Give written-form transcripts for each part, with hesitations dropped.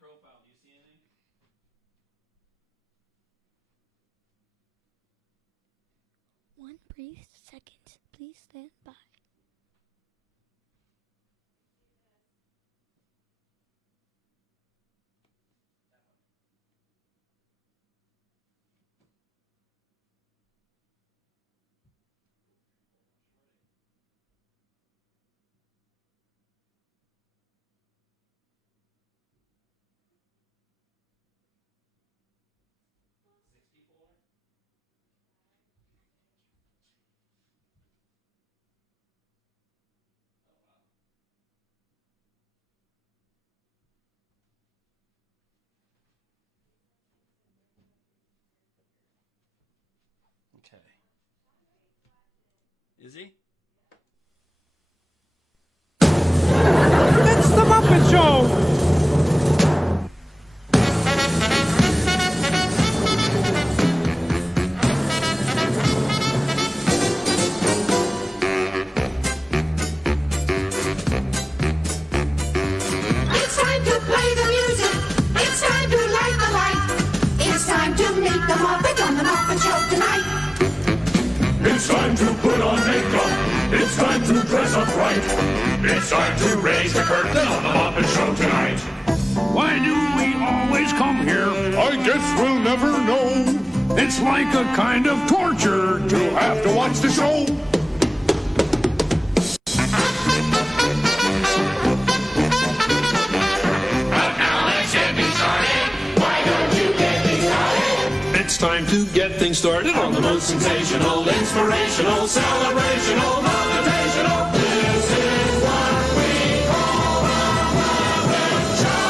profile. Do you see anything? One brief second. Please stand by. Okay. Is he? It's the Muppet Show! It's time to play the music. It's time to light the light. It's time to meet the Muppet on the Muppet Show tonight. It's time to put on makeup. It's time to dress up right. It's time to raise the curtain on the Muppet Show tonight. Why do we always come here? I guess we'll never know. It's like a kind of torture To have to watch the show. But now let's get me started. Why don't you get me started? It's time to get things started on the most Sensational, inspirational, celebrational, motivational. This is what we call the Muppet Show.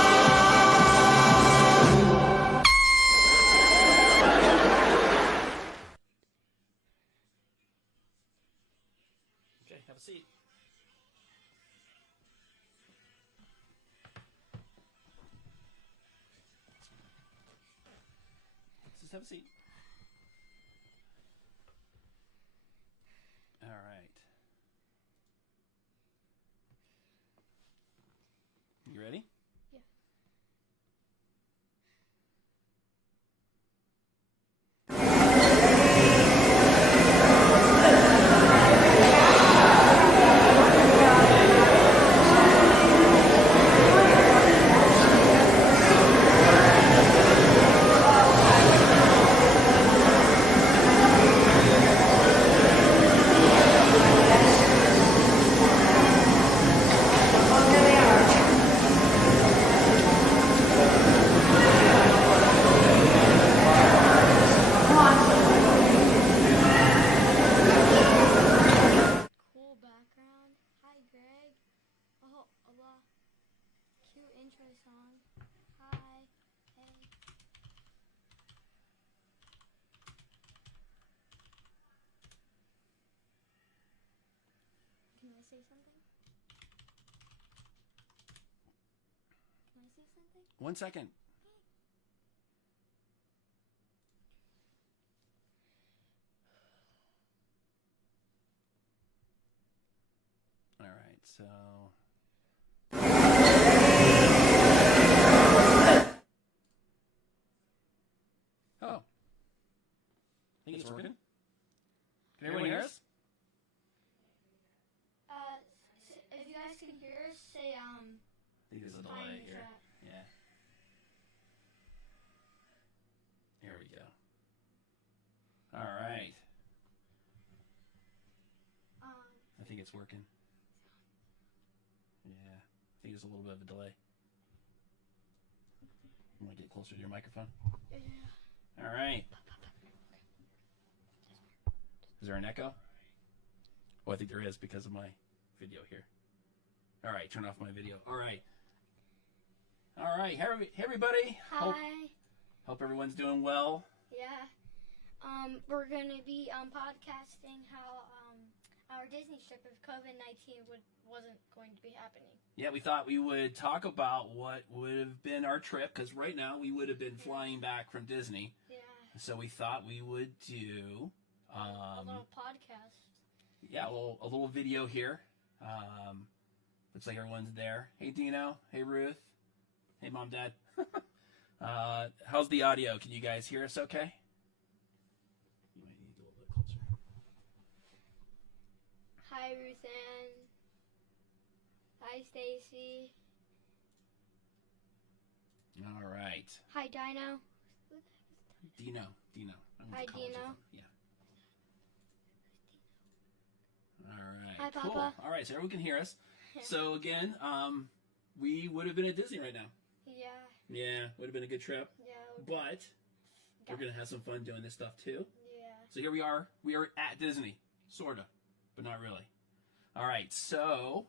Okay, have a seat. Just have a seat. All right. You ready? Yeah. Cool background. Hi, Greg. Oh, cute intro song. Hi. Hey. Can I say something? Can I say something? 1 second. All right, so. Oh. Think it's working? Can everyone hear us? If you guys can hear us, say I think there's a hi in delay the here. chat. Yeah. Here we go. All right. I think it's working. Yeah. I think there's a little bit of a delay. You want to get closer to your microphone? Yeah. All right. Is there an echo? Oh, I think there is because of my video here. All right, turn off my video. All right. All right. Hey, everybody. Hi. Hope everyone's doing well. Yeah. We're gonna be podcasting how our Disney trip if COVID-19 wasn't going to be happening. Yeah, we thought we would talk about what would have been our trip because right now we would have been flying back from Disney. Yeah. So we thought we would do A little podcast. yeah, a little video here. Looks like everyone's there. Hey Dino. Hey Ruth. Hey Mom, Dad. How's the audio? Can you guys hear us okay? You might need to go a little bit closer. Hi, Ruth Ann. Hi, Stacy. All right. Hi, Dino. Dino. I'm gonna Hi, call it Dino. different. Yeah. All right. Hi, cool. Papa. All right, so everyone can hear us. So again, we would have been at Disney right now. Yeah. Yeah, would have been a good trip. Yeah. But we're gonna have some fun doing this stuff too. Yeah. So here we are. We are at Disney, sorta, but not really. All right, so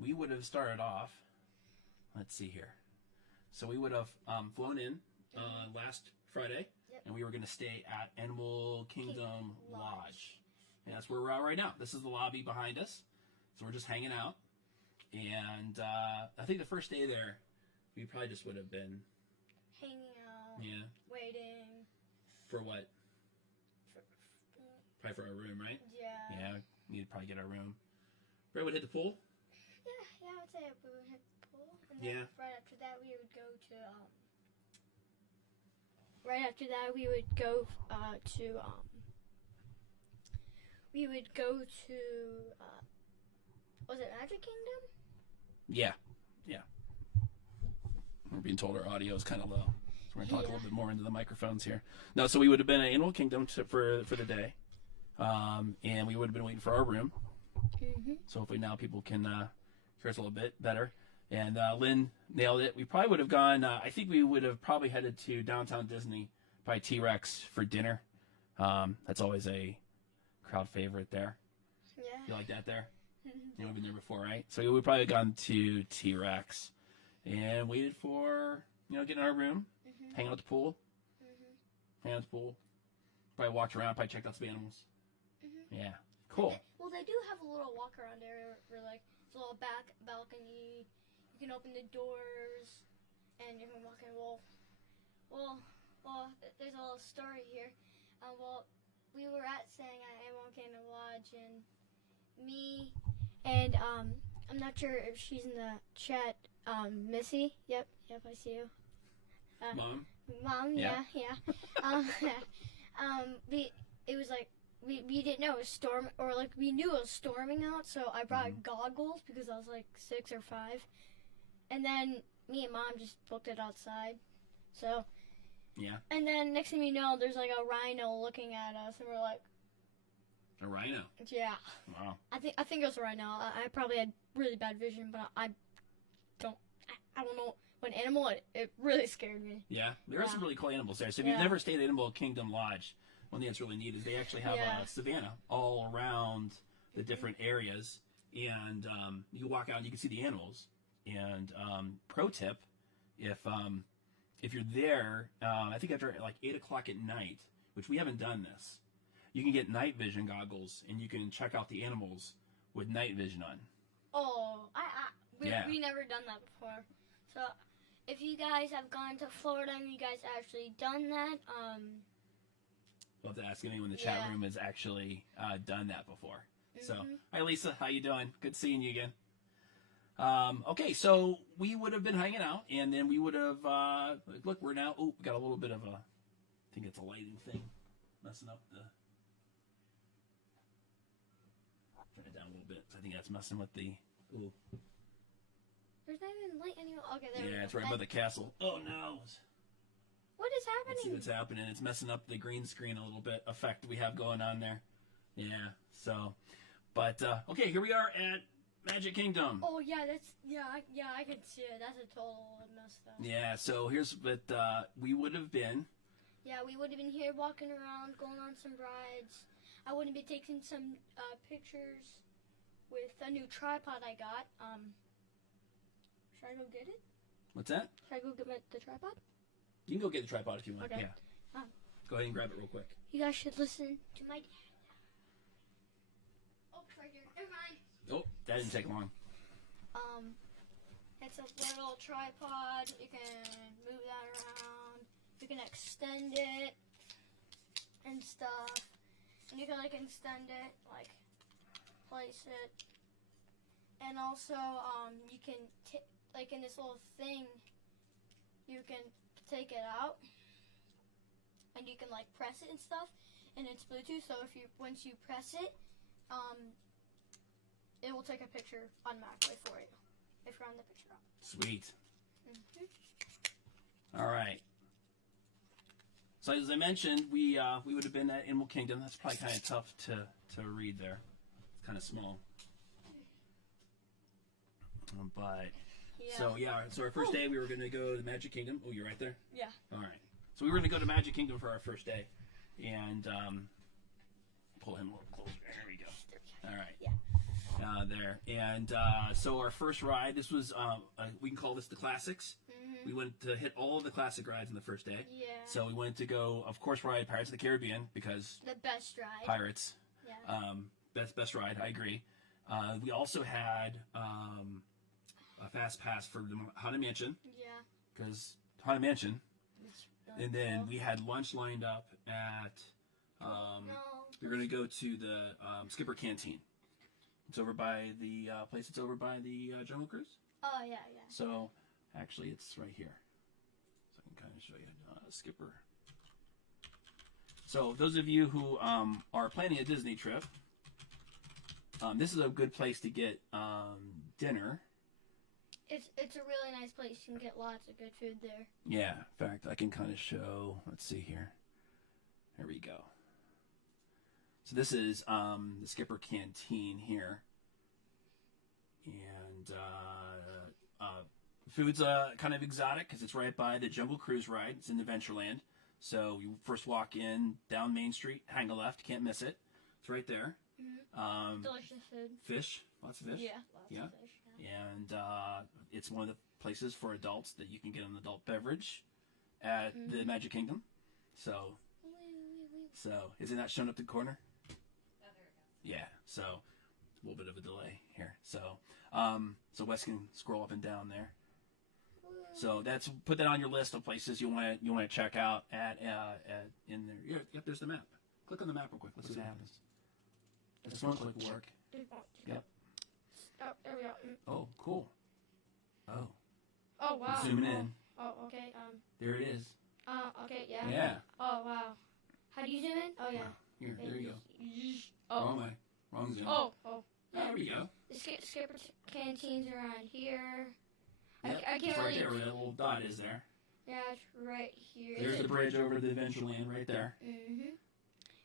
we would have started off. Let's see here. So we would have flown in last Friday, Yep. and we were going to stay at Animal Kingdom Lodge. And that's where we're at right now. This is the lobby behind us. So we're just hanging out. And I think the first day there, we probably just would have been, Hanging out. yeah, Waiting. for what? Probably for our room, right? Yeah. Yeah, we need to probably get our room. Brett would hit the pool. Yeah, I would say we would hit the pool, and then Yeah. right after that we would go to Right after that we would go to We would go to was it Magic Kingdom? Yeah. We're being told our audio is kind of low. So we're going to talk a little bit more into the microphones here. No, so we would have been at Animal Kingdom for the day. And we would have been waiting for our room. Mm-hmm. So hopefully now people can hear us a little bit better. And Lynn nailed it. We probably would have gone, I think we would have probably headed to Downtown Disney by T-Rex for dinner. That's always a crowd favorite there. Yeah. You like that there? You've been there before, right? So we would probably have gone to T-Rex and waited for, getting in our room, hang out at the pool, probably walked around, probably checked out some animals. Yeah, cool. Well, they do have a little walk around area where like it's a little back balcony. You can open the doors and you can walk in. Well, there's a little story here. We were staying at Animal Kingdom Lodge, and me and I'm not sure if she's in the chat. Missy. Yep, I see you. Mom. Yeah. Yeah. It was like we didn't know it was storm, or like we knew it was storming out, so I brought goggles because I was like 6 or 5, and then me and Mom just booked it outside. So Yeah. and then next thing you know, there's like a rhino looking at us, and we're like, A rhino. yeah. Wow. I think it was a rhino. I probably had really bad vision, but I don't know what animal it really scared me. Yeah, there are some Yeah. really cool animals there. So if you've Yeah. never stayed at Animal Kingdom Lodge, one thing that's really neat is they actually have Yeah. a savanna all around the different areas, and you walk out and you can see the animals. And pro tip, if you're there, I think after like 8 o'clock at night, which we haven't done this, you can get night vision goggles and you can check out the animals with night vision on. Oh, Yeah. we never done that before. So if you guys have gone to Florida and you guys actually done that, We'll have to ask anyone in the chat Yeah. room has actually done that before. So, hi Lisa, how you doing? Good seeing you again. Okay, so we would have been hanging out, and then we would have look. We're now. Oh, we got a little bit of a. I think it's a lighting thing, messing up the. Turn it down a little bit. I think that's messing with the. Ooh. there's not even light anymore. Okay, there we Yeah, go. it's right above the castle. Oh no. What is Let's see happening? what's happening. It's messing up the green screen a little bit. Effect we have going on there. Yeah. So, but okay, here we are at Magic Kingdom. Oh yeah, I can see it. That's a total messed up. Yeah. So here's what we would have been. Yeah, we would have been here walking around, going on some rides. I would have been taking some pictures with a new tripod I got. Should I go get it? What's that? Should I go get the tripod? You can go get the tripod if you want. Okay. Yeah. Go ahead and grab it real quick. You guys should listen to my dad. Oh, it's right here. Never mind. Oh, that didn't take long. It's a little tripod. You can move that around. You can extend it and stuff. And you can like extend it, like place it. And also, you can like in this little thing, you can take it out, and you can like press it and stuff, and it's Bluetooth. So if you once you press it, it will take a picture automatically for you if you're on the picture app. Sweet. All right. So as I mentioned, we would have been at Animal Kingdom. That's probably kind of tough to read there. It's kind of small. But Yeah. so our first day we were going to go to the Magic Kingdom. Oh, you're right there? Yeah. All right. So we were going to go to Magic Kingdom for our first day, and pull him a little closer. There we go. All right. Yeah. There. And so our first ride, this was we can call this the classics. We went to hit all of the classic rides on the first day. Yeah. So we went to go, of course, ride Pirates of the Caribbean because The best ride. Pirates. Yeah. Best ride. I agree. We also had a fast pass for the Haunted Mansion Yeah. because Haunted Mansion. It's really And then cool. we had lunch lined up at. No. We were going to go to the Skipper Canteen. It's over by the place. It's over by the Jungle Cruise. Oh yeah, yeah. So, actually, it's right here. So I can kind of show you Skipper. So, those of you who are planning a Disney trip, this is a good place to get dinner. It's a really nice place. You can get lots of good food there. Yeah, in fact, I can kind of show. Let's see here. There we go. So this is the Skipper Canteen here, and food's kind of exotic because it's right by the Jungle Cruise ride. It's in Adventureland. So you first walk in down Main Street, hang a left, can't miss it. It's right there. Delicious food. Fish, lots of fish. Yeah, lots Yeah. of fish. Yeah. And it's one of the places for adults that you can get an adult beverage at the Magic Kingdom. So isn't that shown up the corner? Yeah, so a little bit of a delay here. So Wes can scroll up and down there. So put that on your list of places you want to check out at in there. Yep, there's the map. Click on the map real quick. Let's see what happens. This one click will work. Yep. Oh, there we go. Oh, cool. Oh, Oh wow. zooming in. Oh, okay. There it is. Okay, yeah. Yeah. Oh wow. How do you zoom in? Oh yeah. Here, there you go. Oh. Wrong way. Wrong zoom. Oh. There we go. The skipper canteens around here. Yep, I it's can't right really. there where that little dot is there. Yeah, it's right here. There's the bridge over to Adventureland right there. Mhm.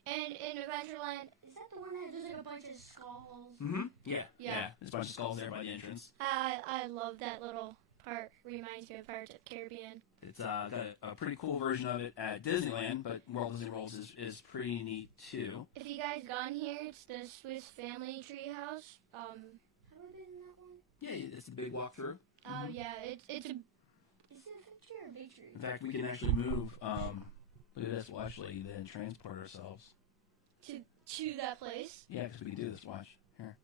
And in Adventureland, is that the one that there's like a bunch of skulls? Mm-hmm. Yeah. Yeah. There's a bunch of skulls there by the entrance. I love that little part. Reminds me of Pirates of the Caribbean. It's got a pretty cool version of it at Disneyland, but Walt Disney World is pretty neat too. If you guys gone here, it's the Swiss Family Treehouse. Have I been in that one? Yeah, it's the big walkthrough. Yeah, it's a. Is it a picture or a big tree? In fact, we can actually move. Look at this. We'll actually then transport ourselves. To that place. Yeah, because we can do this. Watch here.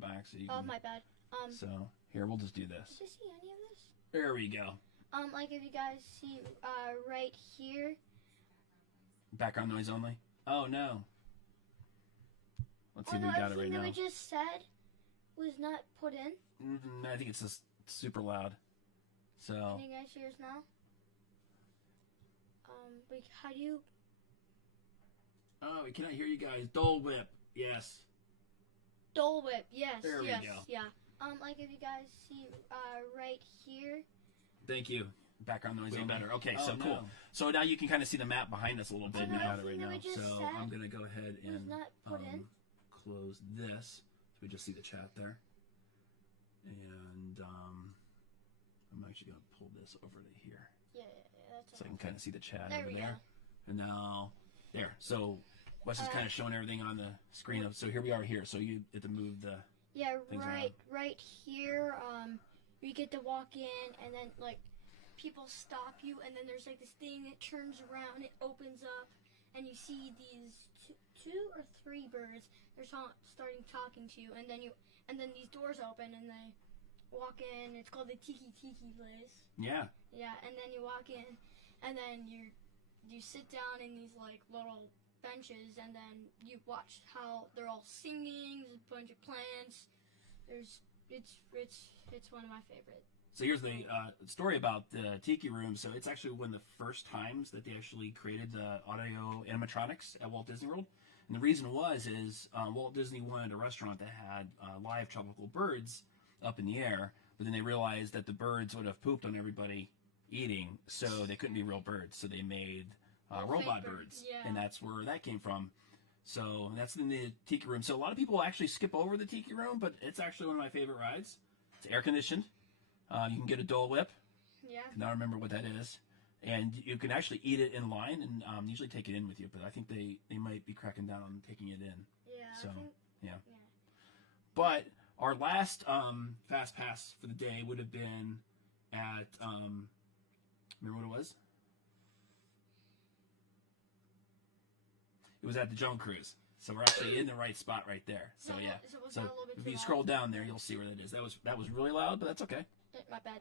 Back so you Oh, can, my bad. so here we'll just do this. Did you see any of this? There we go. Like if you guys see, right here. Background noise only. Oh no. Let's see Oh if no, we got it right everything now. that we just said was not put in. I think it's just super loud. So Can you guys hear us now? Wait, how do you? oh, we cannot hear you guys. Dole Whip, yes. Dole Whip, yes, There we yes, go. yeah. Like if you guys see right here. Thank you. Background noise ain't better. Okay, Oh, so no. cool. So now you can kind of see the map behind us a little bit. Another now. thing that we just So said I'm gonna go ahead was and not put in. close this. So we just see the chat there, and I'm actually gonna pull this over to here Yeah, that's so I can kind of see the chat There over we there. And now there. So Wes is Uh, kind of showing everything on the screen. So here we are here. So you get to move the. Yeah, things right here. You get to walk in, and then like people stop you, and then there's like this thing that turns around, it opens up, and you see these two or three birds. They're starting talking to you, and then these doors open, and they walk in. It's called the Tiki place. Yeah. Yeah, and then you walk in, and then you sit down in these like little benches, and then you watch how they're all singing. There's a bunch of plants. It's one of my favorite. So here's the story about the Tiki Room. So it's actually one of the first times that they actually created the audio animatronics at Walt Disney World. And the reason is Walt Disney wanted a restaurant that had live tropical birds up in the air, but then they realized that the birds would have pooped on everybody eating, so they couldn't be real birds. So they made robot fake birds, yeah. and that's where that came from. So that's in the Tiki Room. So a lot of people actually skip over the Tiki Room, but it's actually one of my favorite rides. It's air conditioned. You can get a Dole Whip. Yeah. I don't remember what that is. And you can actually eat it in line and usually take it in with you. But I think they might be cracking down on taking it in. Yeah. So, I think, yeah. yeah. But our last Fast Pass for the day would have been at, remember what it was? It was at the Jungle Cruise. So we're actually in the right spot right there. So yeah. Was So that a little bit if too you loud? scroll down there, you'll see where that is. That was really loud, but that's okay. My bad.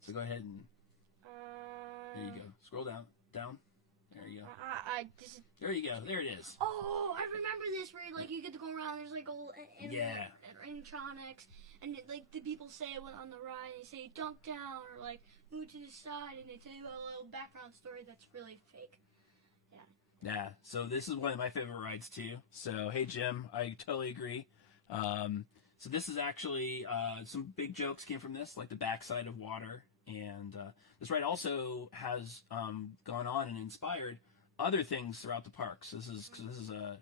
So go ahead and there you go. Scroll down. There you go. This is. There you go. There it is. Oh, I remember this where like you get to go around. There's like old Yeah. animatronics, and like the people say on the ride, they say dunk down or like move to the side, and they tell you a little background story that's really fake. Yeah, so this is one of my favorite rides too. So hey Jim, I totally agree. So this is actually some big jokes came from this, like the backside of water, and this ride also has gone on and inspired other things throughout the parks. This is a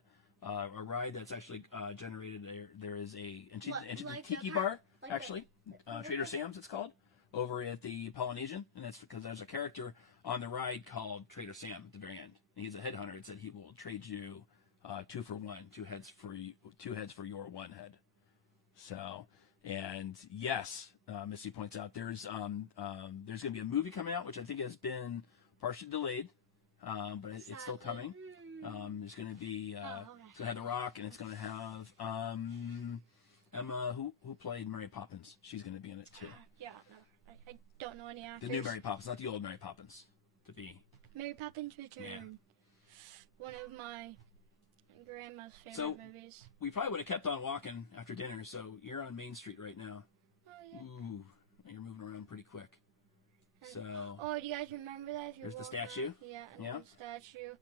ride that's actually generated. There is a Enchanted Like Tiki the- bar like actually, Trader Sam's it's called, over at the Polynesian, and that's because there's a character on the ride called Trader Sam at the very end. And he's a headhunter. It said he will trade you 2 for 1, 2 heads for your 1 head. So, and yes, Missy points out there's going to be a movie coming out, which I think has been partially delayed, but it's still coming. There's going to be it's going to have The Rock, and it's going to have Emma, who played Mary Poppins. She's going to be in it too. Yeah, no, I don't know any actors. The new Mary Poppins, not the old Mary Poppins. To be Mary Poppins Return. Yeah. One of my grandma's favorite So- movies. we probably would have kept on walking after dinner. So you're on Main Street right now. Oh yeah. Ooh, you're moving around pretty quick. So Oh, do you guys remember that? If you're There's the walking statue? around? Yeah, and Yeah. the statue.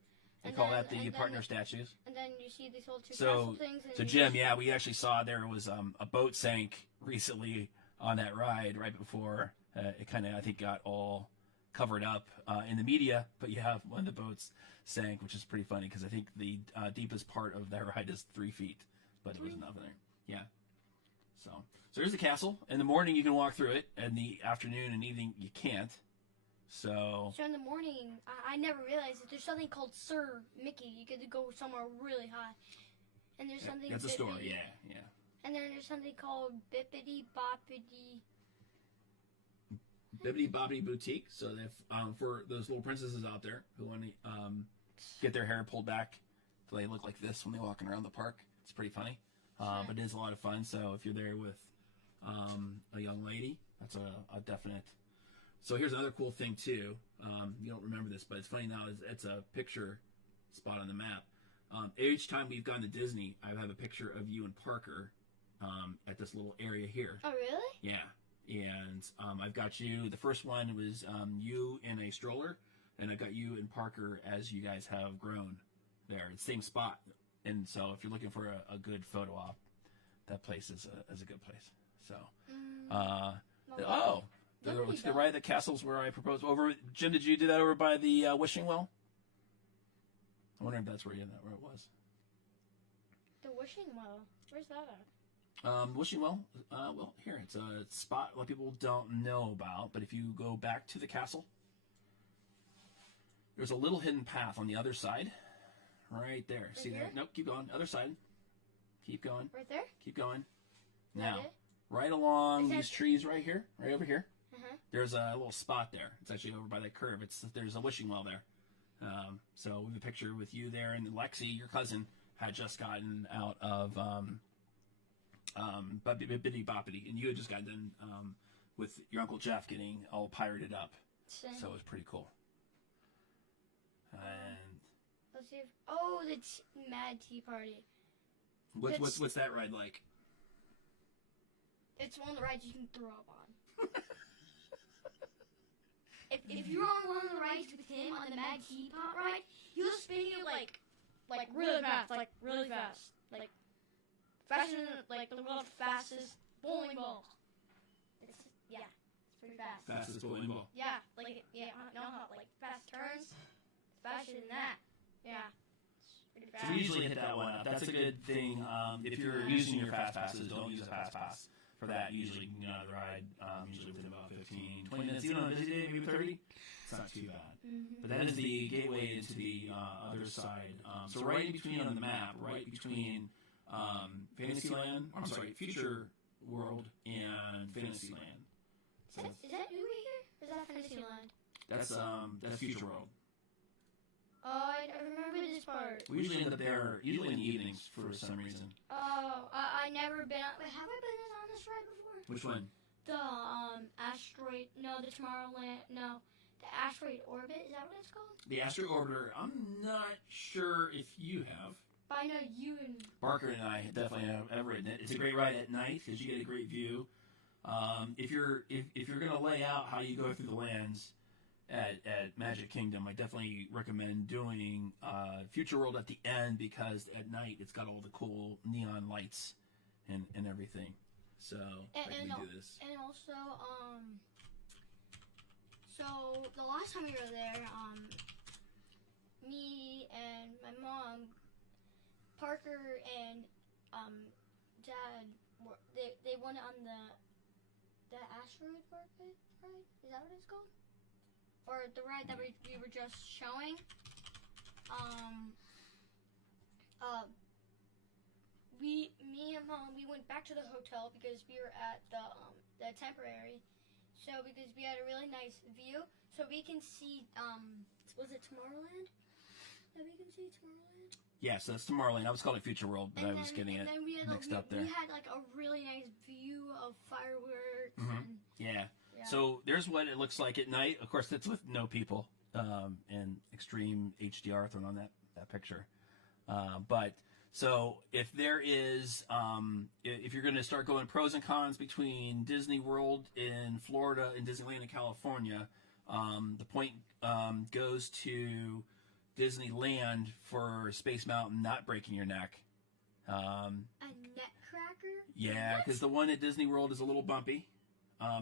they And call then- that the and then partner statues. And then you see these little two So, castle things. And so you Jim, just- yeah, we actually saw there was a boat sank recently on that ride right before it kind of I think got all covered up in the media. But yeah, one of the boats sank, which is pretty funny because I think the deepest part of that ride is 3 feet, but it was nothing there. Yeah. So there's the castle. In the morning you can walk through it, and the afternoon and evening you can't. So So in the morning, I never realized that there's something called Sir Mickey. You get to go somewhere really high. And there's something. that's a store. Bippity- Yeah. And then there's something called Bippity Boppity. Bibbidi Bobbidi Boutique. So if for those little princesses out there who want to get their hair pulled back so they look like this when they're walking around the park, it's pretty funny. But it is a lot of fun. So if you're there with a young lady, that's a definite. So here's another cool thing too. You don't remember this, but it's funny now. It's a picture spot on the map. Each time we've gone to Disney, I have a picture of you and Parker at this little area here. Oh, really? Yeah. And I've got you. The first one was you in a stroller, and I've got you and Parker as you guys have grown there. It's the same spot. And so if you're looking for a good photo op, that place is a good place. So, to the right of the castle's where I proposed. Over, Jim, did you do that over by the wishing well? I wonder if that's where it was. The wishing well. Where's that at? Wishing well. Well, here it's a spot a lot of people don't know about. But if you go back to the castle, there's a little hidden path on the other side, right there. Right See here? there? Nope. Keep going. Other side. Keep going. Right there? Keep going. Is Now, that it? right along Is that- these trees right here, right over here. Uh-huh. There's a little spot there. It's actually over by that curve. There's a wishing well there. So we have a picture with you there, and Lexi, your cousin, had just gotten out of Bibbidi Boppity, and you had just gotten done with your Uncle Jeff getting all pirated up. Same. So it was pretty cool. And Let's see if... Oh, the Mad Tea Party. what's that ride like? It's one of the rides you can throw up on. if you're on one of the rides with him on the Mad Teapot ride, he'll spin you like really fast, like faster than like the world's fastest bowling ball. It's pretty fast. Fastest bowling ball. Yeah, know how like fast turns, it's faster than that. Yeah, it's pretty fast. So we usually hit that one up. That's a good thing. If you're using your fast passes, don't use a fast pass for that. Usually you can get on the ride, usually within about 15, 20 minutes. Even on a busy day, maybe 30. It's not too bad. Mm-hmm. But that is the gateway into the other side. So right in between on the map, right between Fantasyland, I'm sorry, Future World and Fantasyland. So Is that new right here? Or is that Fantasyland? that's Future World. Oh, I remember this part. We usually end up there, usually in the evenings for some reason. Oh, I never been. Wait, have I been on this ride before? Which one? The asteroid. No, the Tomorrowland. No, the asteroid orbit. Is that what it's called? The Asteroid Orbiter. I'm not sure if you have. But I know you and. Barker and I definitely have ridden it. It's a great ride at night because you get a great view. If you're gonna lay out how you go through the lands at Magic Kingdom, I definitely recommend doing Future World at the end because at night it's got all the cool neon lights and everything. So I can do this. And also, so the last time we were there, me and my mom, Parker and Dad, they went on the asteroid orbit ride. Is that what it's called? Or the ride that we were just showing. Me and Mom, we went back to the hotel because we were at the temporary. So because we had a really nice view, so we can see. Was it Tomorrowland? That we can see Tomorrowland. Yes, that's Tomorrowland. I was calling it Future World, but I was getting it mixed up there. We had like a really nice view of fireworks. Mhm. And, Yeah. So there's what it looks like at night. Of course, that's with no people and extreme HDR thrown on that picture. But so if there is, if you're going to start going pros and cons between Disney World in Florida and Disneyland in California, the point goes to Disneyland for Space Mountain not breaking your neck. a net cracker. Yeah, because the one at Disney World is a little bumpy.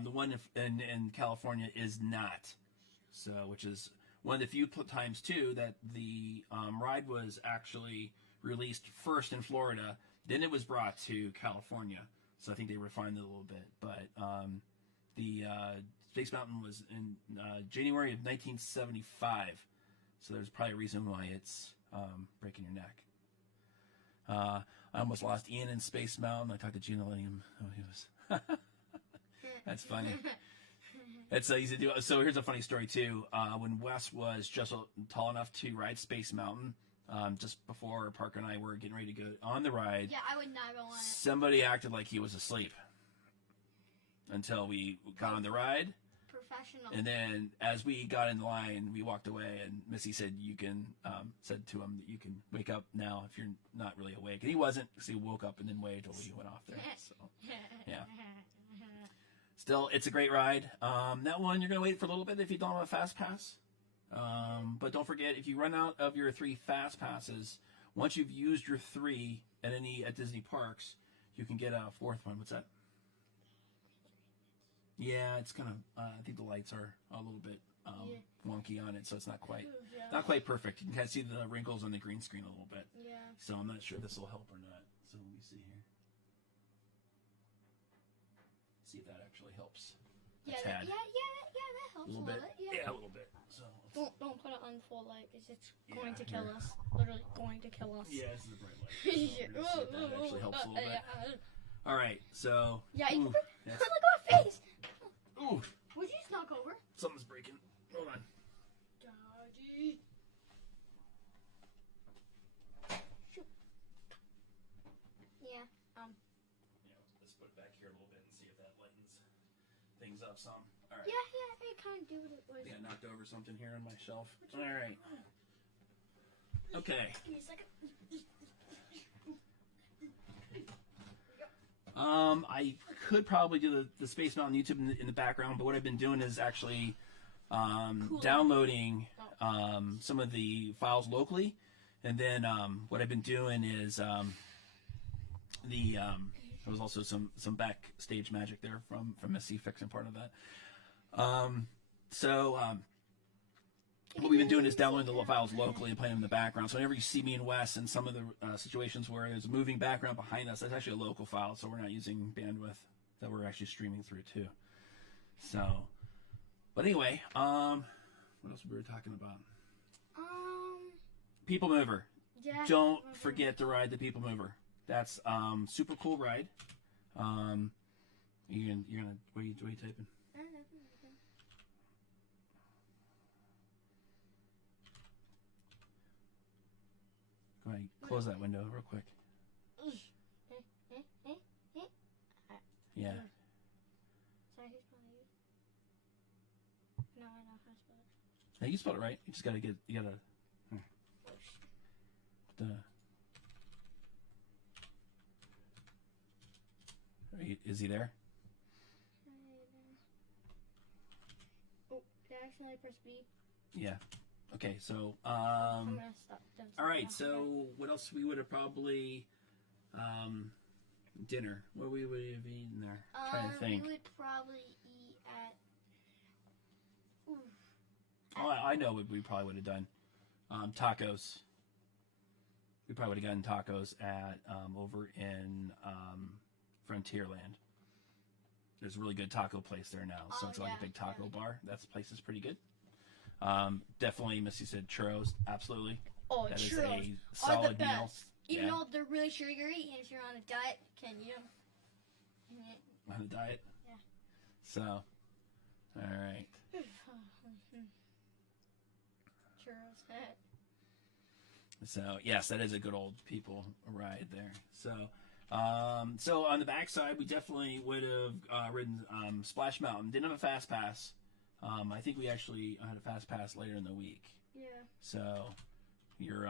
The one in California is not. So, which is one of the few times too that the ride was actually released first in Florida, then it was brought to California. So I think they refined it a little bit. But the Space Mountain was in January of 1975. So there's probably a reason why it's breaking your neck. I almost lost Ian in Space Mountain. I talked to Gina, letting him know he was. That's funny. It's easy to do. So here's a funny story too. When Wes was just tall enough to ride Space Mountain, just before Parker and I were getting ready to go on the ride, Yeah, I would not go on it. somebody acted like he was asleep until we got on the ride. Professional. And then as we got in line, we walked away, and Missy said, said to him that you can wake up now if you're not really awake. And he wasn't, because he woke up and then waited until we went off there. So, yeah. still, it's a great ride. That one, you're going to wait for a little bit if you don't have a fast pass. But don't forget, if you run out of your 3 fast passes, once you've used your 3 at Disney parks, you can get a 4th one. What's that? Yeah, it's kind of. I think the lights are a little bit wonky on it, so it's not quite perfect. You can kind of see the wrinkles on the green screen a little bit. Yeah. So I'm not sure this will help or not. So let me see here. See if that actually helps. Yeah, a tad. that helps a little bit. Yeah, a little bit. So Don't put it on full light, because it's going to kill us. Literally going to kill us. yeah, this is a bright light. So we're gonna see if that actually helps a little bit. All right, so Yeah, you ooh, can yes. look at my face. Ooh, Would you just knock over? something's breaking. Hold on. Daddy. Shoot. Yeah. Let's put it back here a little bit and see if that lightens things up some. All right. Yeah, it kind of did what it was. Yeah, knocked over something here on my shelf. All right. Okay. Give me a second. I could probably do the Space Mountain YouTube in the background, but what I've been doing is actually downloading some of the files locally, and then what I've been doing is there was also some backstage magic there from SC fixing part of that. What we've been doing is downloading the files locally and playing them in the background. So whenever you see me and Wes in some of the situations where there's a moving background behind us, that's actually a local file, so we're not using bandwidth that we're actually streaming through too. So, but anyway, what else were we talking about? People Mover. Yeah. Don't forget to ride the People Mover. That's super cool ride. You're gonna what are you typing? Go ahead, close that window real quick. Yeah. Sorry, who's calling you? No, I know how to spell it. Hey, you spelled it right. You just gotta Is he there? Oh, did I accidentally press B? Yeah. Okay, so I'm gonna stop. all right, so what else we would have probably dinner. What we would have eaten there? Trying to think. We would probably eat at. Oh, I know what we probably would have done. Tacos. We probably would have gotten tacos at over in Frontierland. There's a really good taco place there now, so it's like a big taco bar. That place is pretty good. Definitely, Missy said churros. Absolutely. Oh, that churros is a are solid the best. meal. Even Yeah. though they're really sugary, and if you're on a diet, can you? On a diet. Yeah. So, all right. Churros. So yes, that is a good old people ride there. So, so on the backside, we definitely would have ridden Splash Mountain. Didn't have a fast pass. I think we actually had a fast pass later in the week. Yeah. So, you're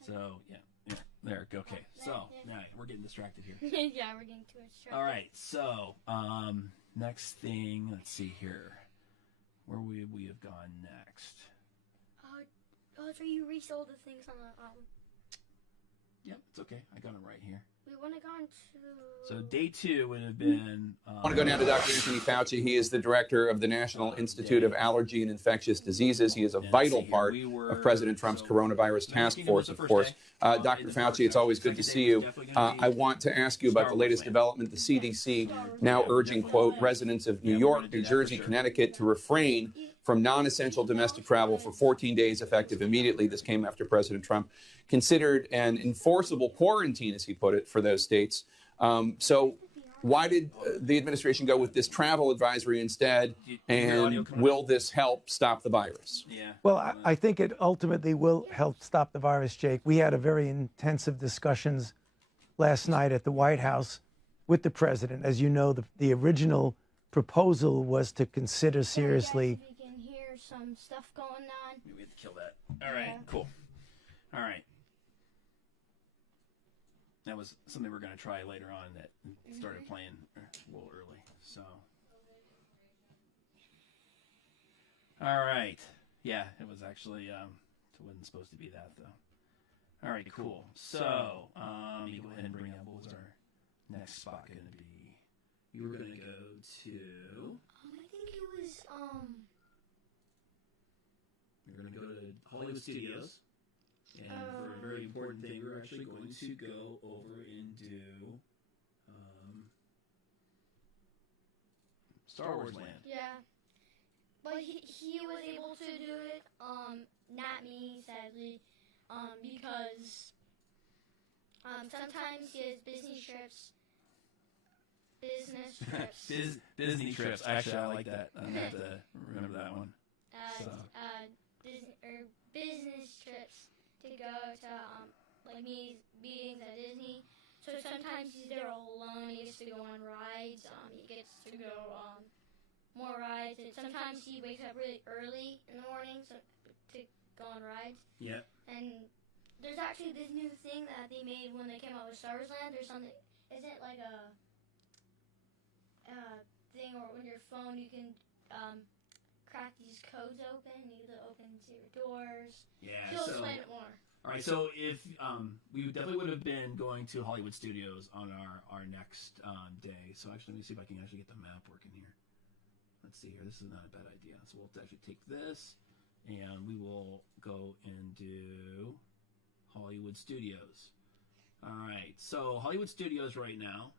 So yeah, there. Okay. So all right, we're getting distracted here. Yeah, we're getting too distracted. All right. So next thing, let's see here. Where would we have gone next? So you resold the things on the Yep, it's okay. I got it right here. We want to go on to. So day 2 would have been. I want to go now to Dr. Anthony Fauci. He is the director of the National Institute of Allergy and Infectious Diseases. He is a vital part of President Trump's coronavirus task force, of course. Dr. Fauci, it's always good to see you. I want to ask you about the latest development. The CDC now urging, quote, residents of New York, New Jersey, Connecticut to refrain from non-essential domestic travel for 14 days effective immediately. This came after President Trump considered an enforceable quarantine, as he put it, for those states. So why did the administration go with this travel advisory instead? And will this help stop the virus? Yeah. Well, I think it ultimately will help stop the virus, Jake. We had a very intensive discussions last night at the White House with the president. As you know, the original proposal was to consider seriously. We can hear some stuff going on. We have to kill that. All right. Cool. All right. that was something we're going to try later on that started playing a little early. So, all right, yeah, it was actually it wasn't supposed to be that though. All right, cool. So, let me go ahead and bring up what was our next spot going to be. We were going to go to. I think it was We're going to go to Hollywood Studios. And for a very important thing, we're actually going to go over and do Star Wars Land. Yeah. But he was able to do it, not me, sadly, because sometimes he has business trips. Disney trips. Actually, I like that. I have to remember that one. Business trips to go to like meetings at Disney. So sometimes he's there alone. He gets to go on rides. He gets to go more rides. And sometimes he wakes up really early in the morning to go on rides. Yeah. And there's actually this new thing that they made when they came out with Star Wars Land. There's something. Isn't it like a thing, or on your phone you can crack these codes open? You can open to your doors. Yeah. He'll So, explain it more. all right. So if we definitely would have been going to Hollywood Studios on our next day. So actually, let me see if I can actually get the map working here. Let's see here. This is not a bad idea. So we'll actually take this, and we will go and do Hollywood Studios. All right. So Hollywood Studios right now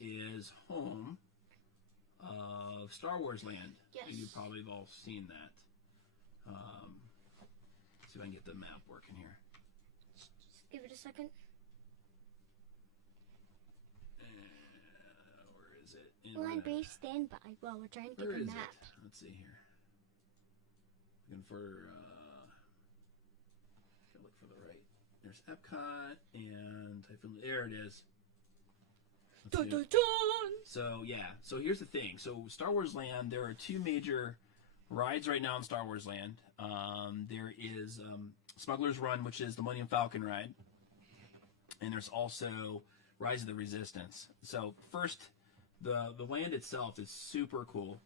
is home of Star Wars Land. Yes. You probably have all seen that. See if I can get the map working here. Just give it a second. Where is it? Line base standby while we're trying to get Where the is map. it? Let's see here. Looking for. Gotta look for the right. There's Epcot and there it is. Dun, dun, dun. So yeah, so here's the thing. So Star Wars Land, there are two major rides right now in Star Wars Land. There is Smuggler's Run, which is the Millennium Falcon ride, and there's also Rise of the Resistance. So first, the land itself is super cool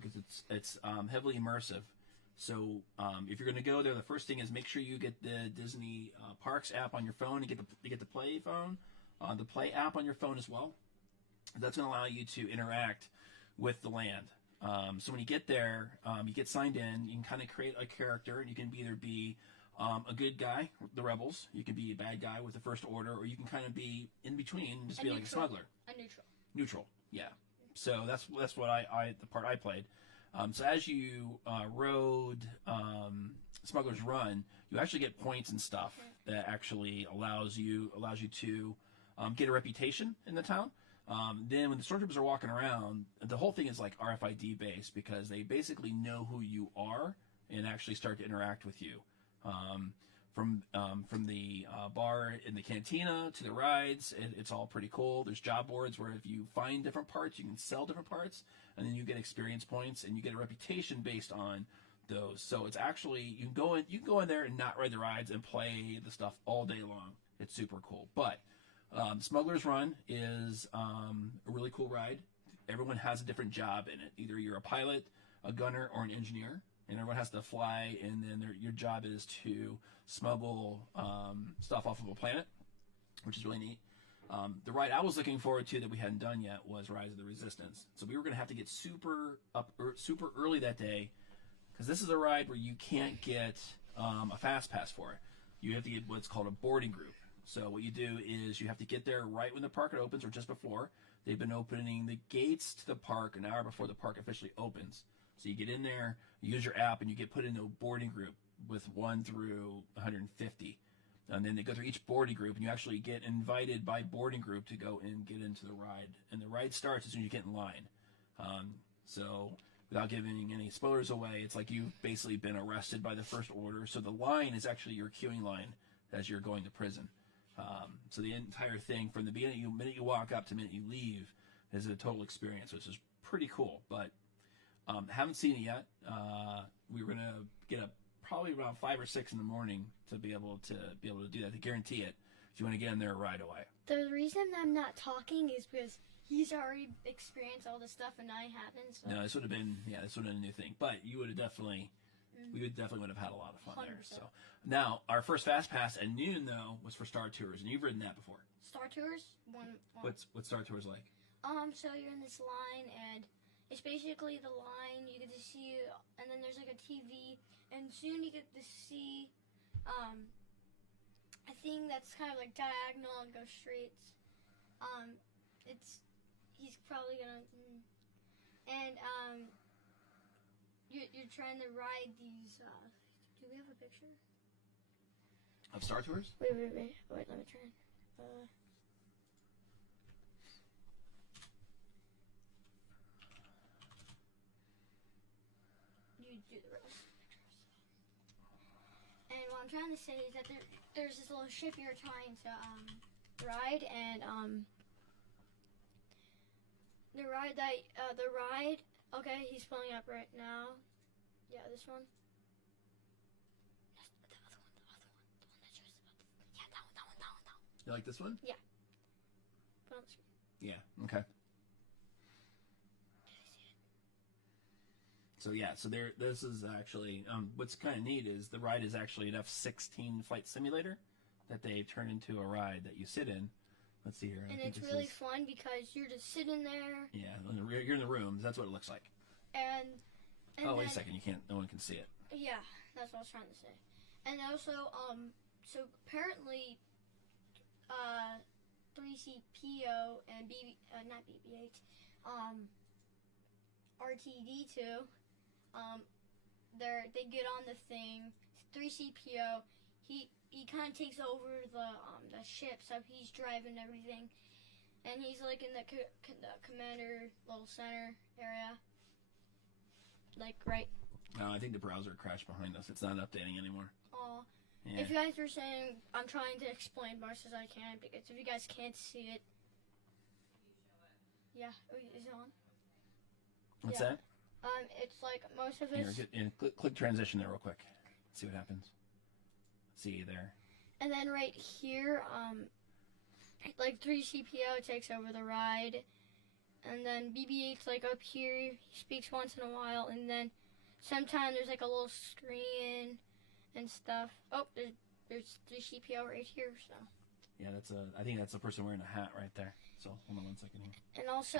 because it's heavily immersive. So if you're going to go there, the first thing is make sure you get the Disney Parks app on your phone. You get the Play phone. The Play app on your phone as well. That's going to allow you to interact with the land. So when you get there, you get signed in. You can kind of create a character, and you can either be a good guy, the rebels. You can be a bad guy with the First Order, or you can kind of be in between, and just be like a smuggler. A neutral. Neutral, yeah. So that's what the part I played. So as you rode Smuggler's Run, you actually get points and stuff that actually allows you to get a reputation in the town. Then when the stormtroopers are walking around, the whole thing is like RFID based because they basically know who you are and actually start to interact with you. From the bar in the cantina to the rides, it's all pretty cool. There's job boards where if you find different parts, you can sell different parts, and then you get experience points and you get a reputation based on those. So it's actually you can go in there and not ride the rides and play the stuff all day long. It's super cool. But Smuggler's Run is a really cool ride. Everyone has a different job in it. Either you're a pilot, a gunner, or an engineer, and everyone has to fly. And then your job is to smuggle stuff off of a planet, which is really neat. The ride I was looking forward to that we hadn't done yet was Rise of the Resistance. So we were going to have to get super early that day because this is a ride where you can't get a fast pass for it. You have to get what's called a boarding group. So what you do is you have to get there right when the park opens or just before. They've been opening the gates to the park an hour before the park officially opens. So you get in there, you use your app, and you get put into a boarding group with 1 through 150. And then they go through each boarding group, and you actually get invited by boarding group to go and get into the ride. And the ride starts as soon as you get in line. So without giving any spoilers away, it's like you've basically been arrested by the First Order. So the line is actually your queuing line as you're going to prison. So the entire thing from the beginning, minute you walk up to the minute you leave, is a total experience, which is pretty cool. But haven't seen it yet. We were gonna get up probably around 5 or 6 in the morning to be able to do that. To guarantee it, if you want to get in there right away. The reason I'm not talking is because he's already experienced all this stuff and I haven't. So. No, this would have been this would have been a new thing. But you would have definitely, we would definitely have had a lot of fun 100%. there. So now our first Fast Pass at noon though was for Star Tours, and you've ridden that before. Star Tours? One. What's Star Tours like? So you're in this line, and it's basically the line you get to see, and then there's like a TV, and soon you get to see, a thing that's kind of like diagonal and goes straight. He's probably gonna, and you're trying to ride these. Do we have a picture? Of Star Tours? Wait, let me try. You do the rest. And what I'm trying to say is that there's this little ship you're trying to ride, and the ride. Okay, he's pulling up right now. Yeah, this one. Yes, the other one, the one that shows about. Yeah, that one. You like this one? Yeah. Put on the screen. Yeah. Okay. So yeah, this is actually what's kind of neat is the ride is actually an F-16 flight simulator that they turned into a ride that you sit in. Let's see here. And it's really fun because you're just sitting there. Yeah, you're in the room. That's what it looks like. And wait a second. You can't. No one can see it. Yeah, that's what I was trying to say. And also, so apparently, 3CPO and not BB-8, RTD2. They get on the thing. 3CPO. He kind of takes over the ship, so he's driving everything, and he's like in the commander little center area, like right. No, I think the browser crashed behind us. It's not updating anymore. Oh. Yeah. If you guys were saying, I'm trying to explain much as I can because if you guys can't see it. Yeah, is it on? What's Yeah. that? It's like most of Here, it. click transition there real quick. See what happens. See you there. And then right here, like 3CPO takes over the ride, and then BB-8's like up here. He speaks once in a while, and then sometimes there's like a little screen and stuff. Oh, there's 3CPO right here. So. Yeah, I think that's a person wearing a hat right there. So hold on 1 second here. And also,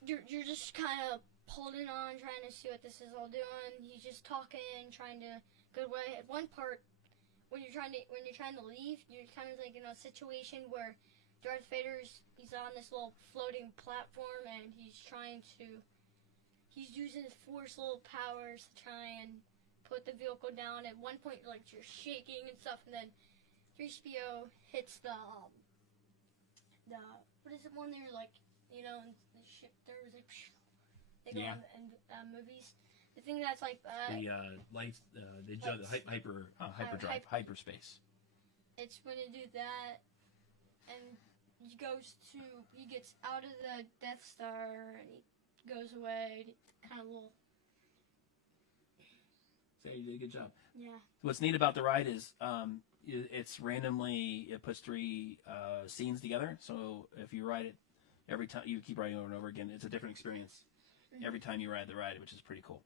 you're just kind of holding on, trying to see what this is all doing. He's just talking, trying to good way. At one part, when you're trying to leave, you're kind of like in a situation where Darth Vader's he's on this little floating platform and he's using his force little powers to try and put the vehicle down. At one point, like you're shaking and stuff, and then 3CPO hits the what is it when they're like in the ship there was like they go on in movies. The thing that's like the lights, hyperdrive, hyperspace. It's when you do that, and he gets out of the Death Star, and he goes away, kind of little. So you did a good job. Yeah. What's neat about the ride is it puts 3 scenes together. So if you ride it every time, you keep riding over and over again. It's a different experience every time you ride the ride, which is pretty cool.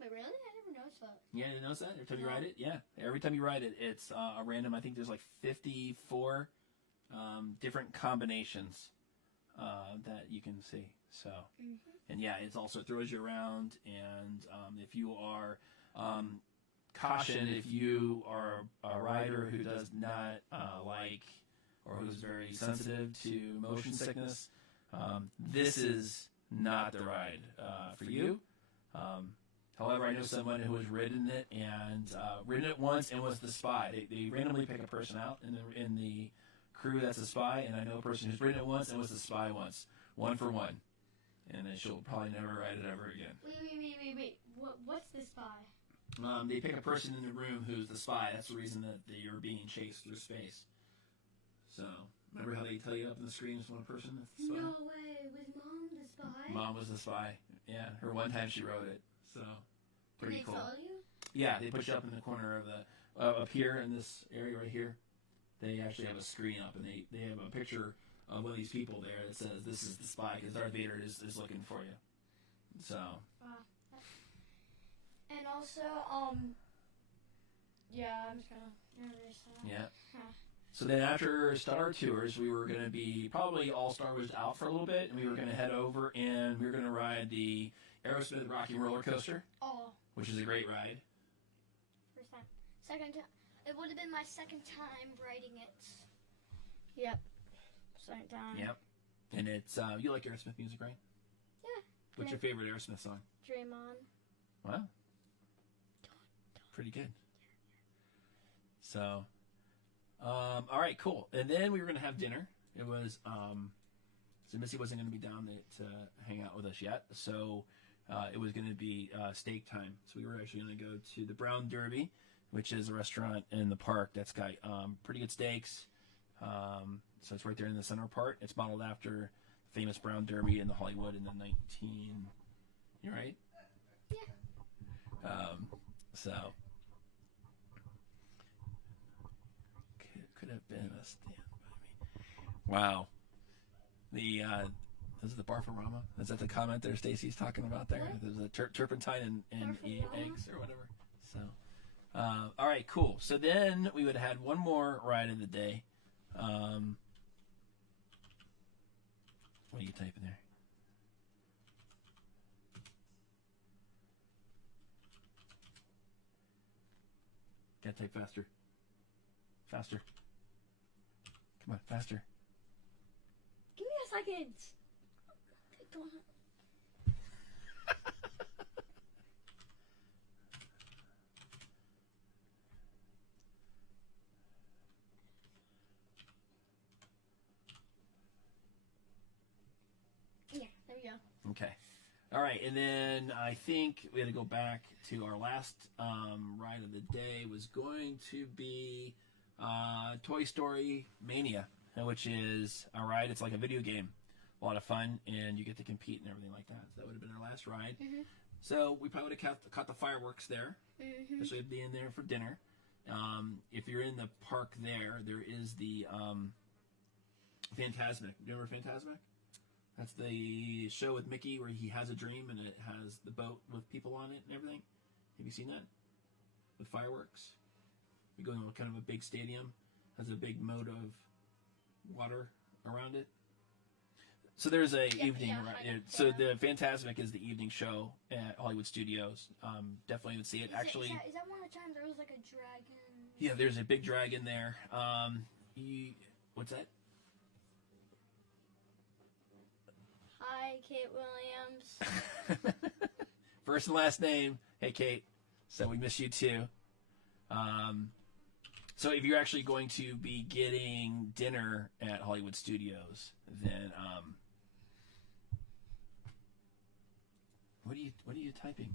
Wait, really? I never noticed that. Yeah, you notice that? Every time you ride it? Yeah. Every time you ride it, it's a random, I think there's like 54 different combinations that you can see. So, and yeah, it also throws you around. And if you are, caution, if you are a rider who does not like or who's very sensitive to motion sickness, this is not the ride for you. However, I know someone who has ridden it and ridden it once and was the spy. They randomly pick a person out in the crew that's a spy, and I know a person who's ridden it once and was the spy once, 1 for 1, and then she'll probably never ride it ever again. Wait. What's the spy? They pick a person in the room who's the spy. That's the reason that you're being chased through space. So, remember how they tell you up on the screen is one person that's the spy? No way. Was Mom the spy? Mom was the spy. Yeah, her one time she wrote it. So, pretty Did they cool. follow you? Yeah, they put you up in the corner of the up here in this area right here. they actually have a screen up, and they have a picture of one of these people there that says, "This is the spy," because Darth Vader is looking for you. So. And also, yeah, I'm just gonna erase that. Yeah. So then after Star Wars Tours, we were going to be probably all Star Wars out for a little bit, and we were going to head over and we were going to ride the Aerosmith Rocky Roller Coaster, which is a great ride. First time. Second time. It would have been my second time riding it. Yep. Second time. Yep. And it's, you like Aerosmith music, right? Yeah. What's your favorite Aerosmith song? Dream On. Wow. Pretty good. So, all right, cool. And then we were going to have dinner. It was, so Missy wasn't going to be down to hang out with us yet. So it was going to be steak time. So we were actually going to go to the Brown Derby, which is a restaurant in the park that's got pretty good steaks. So it's right there in the center part. It's modeled after the famous Brown Derby in the Hollywood in the you right? Yeah. So could have been a stand by me. Wow. The this is the Barfarama. Is that the comment there Stacy's talking about there? What? There's a turpentine and eating Barfarama? eggs or whatever. So all right, cool. So then we would have had one more ride of the day. What are you typing there? Gotta type faster. Faster. Come on, faster. Give me a second. Yeah, there we go. Okay. All right, and then I think we had to go back to our last ride of the day was going to be Toy Story Mania, which is a ride. It's like a video game, a lot of fun, and you get to compete and everything like that. So that would have been our last ride. Mm-hmm. So we probably would have caught the fireworks there, Mm-hmm. especially being there for dinner. If you're in the park there is the Fantasmic. Do you remember Fantasmic? That's the show with Mickey where he has a dream and it has the boat with people on it and everything. Have you seen that? With fireworks? We go into kind of a big stadium, has a big moat of water around it. So there's a evening, yeah, right? So the Fantasmic is the evening show at Hollywood Studios. Definitely would see it. Actually, is that one of the times there was like a dragon? yeah, there's a big dragon there. What's that? Hi, Kate Williams. First and last name. Hey, Kate. So we miss you too. So if you're actually going to be getting dinner at Hollywood Studios, then what are you typing?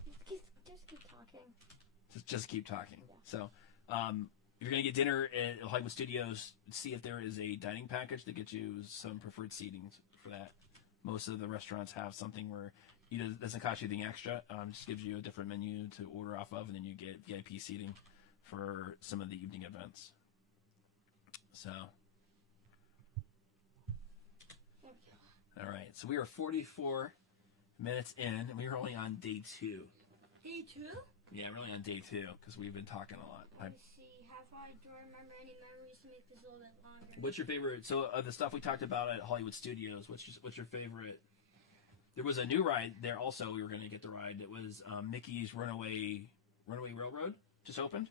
Just keep talking. Just keep talking. So if you're going to get dinner at Hollywood Studios, see if there is a dining package that gets you some preferred seating for that. Most of the restaurants have something where it doesn't cost you anything extra. Just gives you a different menu to order off of, and then you get VIP seating for some of the evening events. So, all right. So we are 44 minutes in, and we are only on day 2. Day 2? Yeah, we're only on day 2 because we've been talking a lot. Let me see. Do I remember any memories to make this a little bit longer? What's your favorite? So the stuff we talked about at Hollywood Studios. What's your favorite? There was a new ride there also. We were going to get the ride. It was Mickey's Runaway Railroad just opened.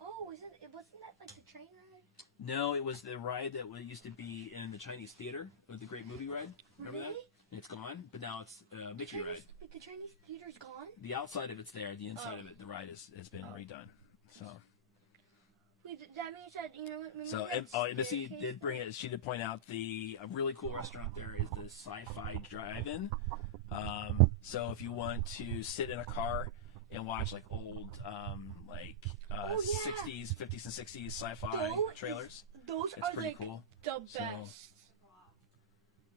Oh, wasn't that like the train ride? No, it was the ride that used to be in the Chinese theater with the Great Movie Ride. Remember Really? that? It's gone, but now it's Mickey ride. The Chinese theater's gone? The outside of it's there. The inside of it, the ride has been redone. So. Wait, that means that, remember So, that Missy staircase? did bring it. She did point out a really cool restaurant there is the Sci-Fi Drive-In. So if you want to sit in a car and watch like old, 60s, 50s, and 60s sci-fi trailers, Those it's are pretty like cool. the best.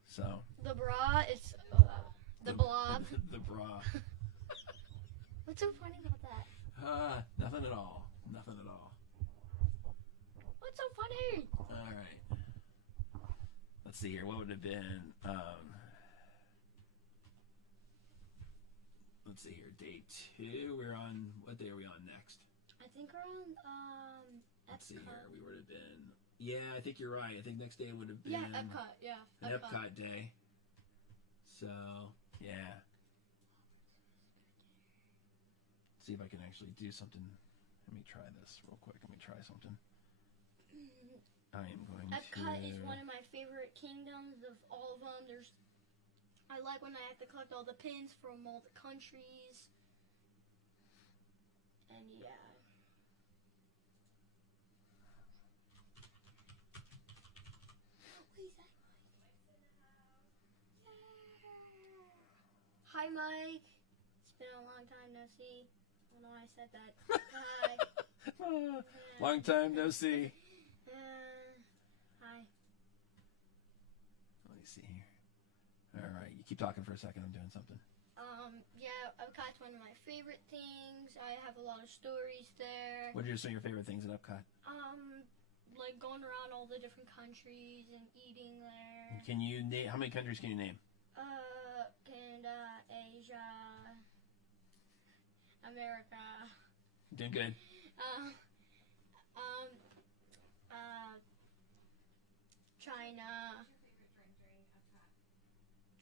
So The bra is the blob. the bra. What's so funny about that? Nothing at all. Nothing at all. What? What's so funny? All right. Let's see here. What would it have been? Let's see here. Day 2. We're on. What day are we on next? I think we're on Let's see Epcot. here. We would have been. Yeah, I think you're right. I think next day would have been. Yeah, Epcot. Yeah, An Epcot day. So yeah. See if I can actually do something. Let me try this real quick. Let me try something. I am going Epcot to. is one of my favorite kingdoms of all of them. I like when I have to collect all the pins from all the countries. And yeah. Hi, Mike. It's been a long time no see. I don't know why I said that. Hi. Long time no see. Hi. Let me see here. All right, you keep talking for a second. I'm doing something. Yeah, Epcot's one of my favorite things. I have a lot of stories there. What are some of your favorite things at Epcot? Like going around all the different countries and eating there. Can you name? How many countries can you name? Canada, Asia, America. Doing good. China,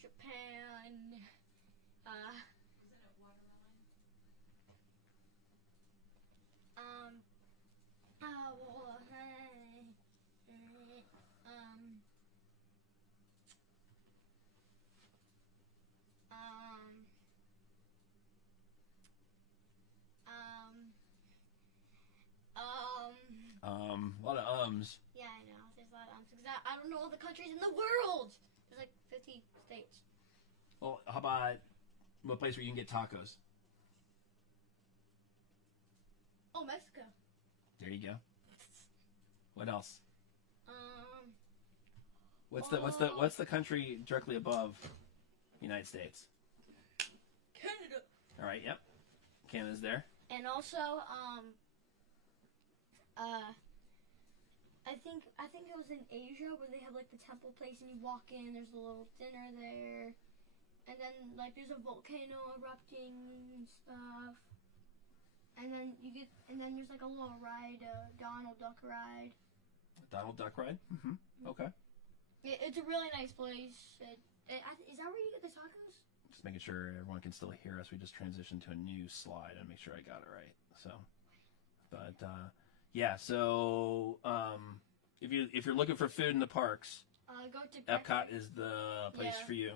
Japan, A lot of ums. yeah, I know. There's a lot of because I don't know all the countries in the world. There's like 50 states. Well, how about what place where you can get tacos? Oh, Mexico. There you go. What else? What's the country directly above the United States? Canada. All right. Yep. Canada's there. And also, I think it was in Asia where they have like the temple place and you walk in, there's a little dinner there, and then like there's a volcano erupting and stuff, and then there's like a little ride, Donald Duck ride. Donald Duck ride. Mm-hmm. Okay. It's a really nice place. Is that where you get the tacos? Just making sure everyone can still hear us. We just transitioned to a new slide and make sure I got it right. So, but yeah. So if you're looking for food in the parks, Go to Epcot is the place Yeah. for you.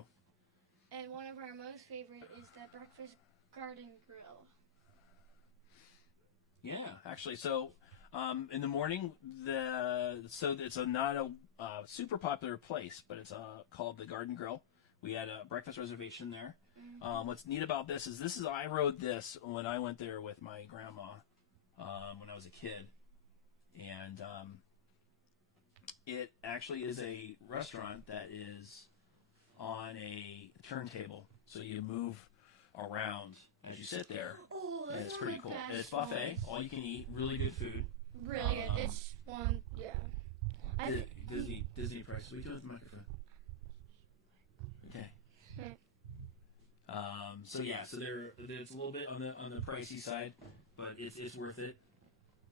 And one of our most favorite is the Breakfast Garden Grill. Yeah, actually. So in the morning, it's not a super popular place, but it's called the Garden Grill. We had a breakfast reservation there. Mm-hmm. What's neat about this is I rode this when I went there with my grandma when I was a kid, and it actually is a restaurant that is on a turntable, so you move around as you sit there. Oh, And that's it's one of pretty my cool. And best it's buffet, ones. all you can eat, really good food. Really good. It's one, yeah. Disney price. We do it with the microphone. Okay. So yeah, so it's a little bit on the pricey side, but it's worth it.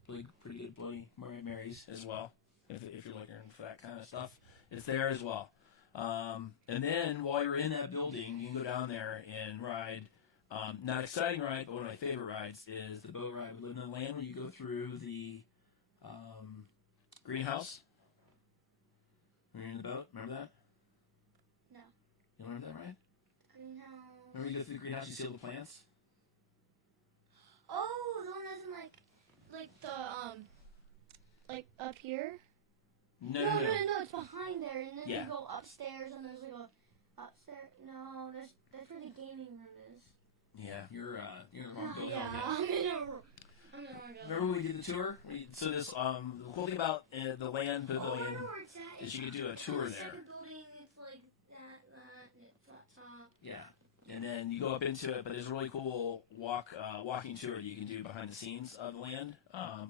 Pretty good Bloody Marys as well. If you're looking for that kind of stuff, it's there as well. And then while you're in that building, you can go down there and ride. Not exciting ride, but one of my favorite rides is the boat ride. We live in the land where you go through the greenhouse. When you're in the boat, remember that? No. You don't remember that ride? No. Remember you go through the greenhouse, you see all the plants? Oh, the one that's in like like up here? No. It's behind there, and then Yeah. you go upstairs, and there's like a upstairs. No, that's where the gaming room is. Yeah, you're in the wrong building. Yeah, Okay. I'm in the wrong building. Remember when we did the tour? So this the cool thing about the land Oh, I pavilion know where it's at. is you could do a tour the there. second building, it's like that, and it's flat top. Yeah, and then you go up into it, but there's a really cool walking tour you can do behind the scenes of the land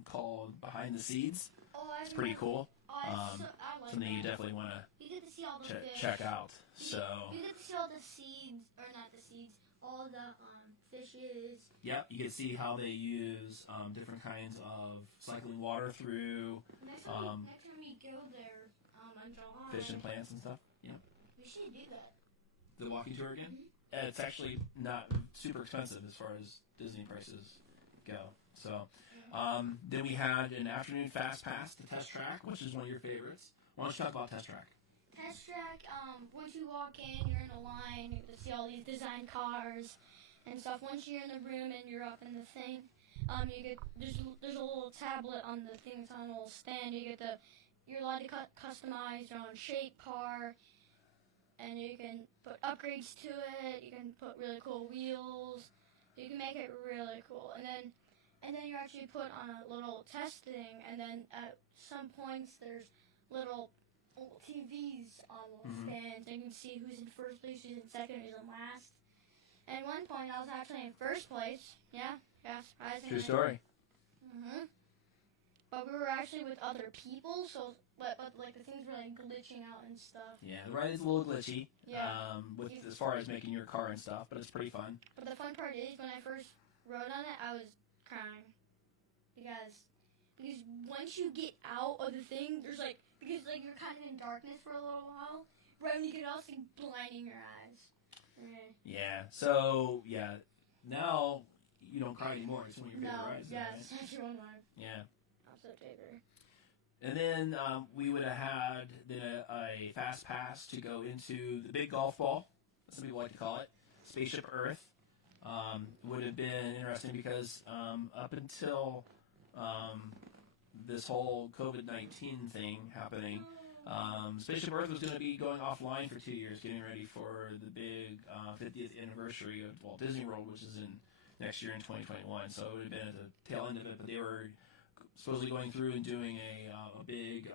called Behind the Seeds. Oh, It's pretty cool. I like Something you that. definitely want to You get to see all the fish. check out. So You get to see all the seeds, or not the seeds, all the fishes. yeah, you can see how they use different kinds of cycling water through Next time we go there, on July. fish and plants and stuff. Yeah, We should do that. the walking tour again. It's actually not super expensive as far as Disney prices go. So then we had an afternoon fast pass to Test Track, which is one of your favorites. Why don't you talk about Test Track? Test track, once you walk in, you're in a line, you get to see all these design cars and stuff. Once you're in the room and you're up in the thing, you get, there's a little tablet on the thing, it's on a little stand, you're allowed to customize your own shape car, and you can put upgrades to it, you can put really cool wheels, you can make it really cool, and then you're actually put on a little test thing, and then at some points there's little TVs on little stands, and you can see who's in first place, who's in second, who's in last. And at one point, I was actually in first place. Yeah, surprisingly. True story. But we were actually with other people, so but like the things were like glitching out and stuff. Yeah, the ride is a little glitchy. Yeah. With as far as making your car and stuff, but it's pretty fun. But the fun part is when I first rode on it, I was crying because once you get out of the thing, there's because you're kind of in darkness for a little while, right when you get out, it's like blinding your eyes. Yeah. So yeah, now you don't cry anymore. It's one of your favorite rides. Yeah, right? it's actually one of my Yeah. absolute favorite. And then we would have had a fast pass to go into the big golf ball, as some people like to call it, Spaceship Earth. Would have been interesting because up until this whole COVID-19 thing happening, Spaceship Earth was going to be going offline for 2 years, getting ready for the big 50th anniversary of Walt Disney World, which is in next year in 2021. So it would have been at the tail end of it, but they were supposedly going through and doing a big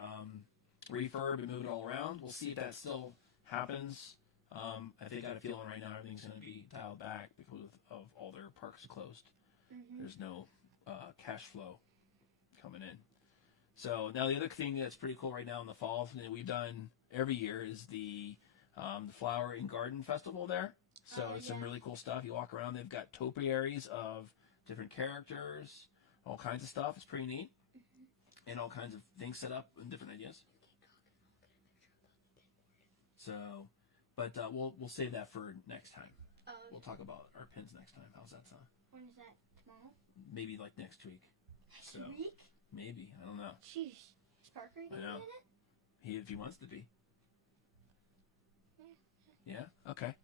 refurb and move it all around. We'll see if that still happens. I think I got a feeling right now everything's going to be dialed back because of all their parks closed. There's no cash flow coming in. So now the other thing that's pretty cool right now in the fall that we've done every year is the Flower and Garden Festival there. So it's some really cool stuff. You walk around, they've got topiaries of different characters, all kinds of stuff. It's pretty neat. And all kinds of things set up and different ideas. So, but we'll save that for next time. We'll talk about our pins next time. How's that sound? When is that? Tomorrow? Maybe like next week. Next week? Maybe. I don't know. Jeez. Is Parker going to be in it? If he wants to be. Yeah? Okay.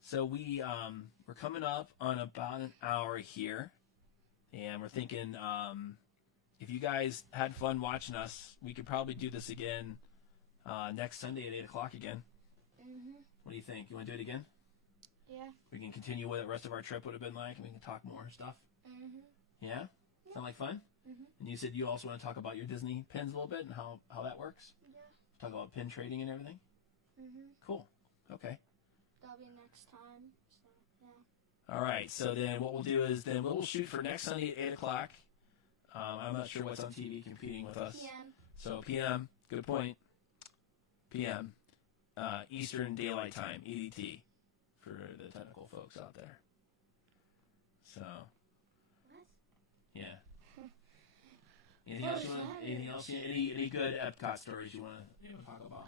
So we're coming up on about an hour here, and we're thinking if you guys had fun watching us, we could probably do this again next Sunday at 8 o'clock again. What do you think? You want to do it again? Yeah. We can continue what the rest of our trip would have been like, and we can talk more stuff. Yeah? Sound like fun? And you said you also want to talk about your Disney pins a little bit and how that works? Yeah. Talk about pin trading and everything? Cool. Okay. That'll be next time. So, yeah. All right. So then what we'll do is then we'll shoot for next Sunday at 8 o'clock. I'm not sure what's on TV competing with us. PM. So PM, good point. PM, Eastern Daylight Time, EDT, for the technical folks out there. So, What? yeah. Anything else? Anything else? Any good Epcot stories you want to talk about?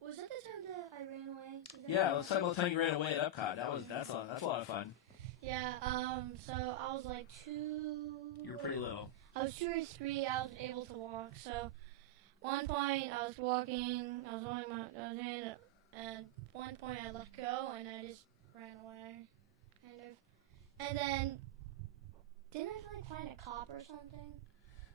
Was that the time that I ran away? Yeah, let's talk about the time you ran away at Epcot. That's a lot of fun. Yeah. So I was like 2. You were pretty little. I was 2 or 3. I was able to walk. So one point I was walking. I was holding my hand, and one point I let go and I just ran away, kind of. And then didn't I find a cop or something?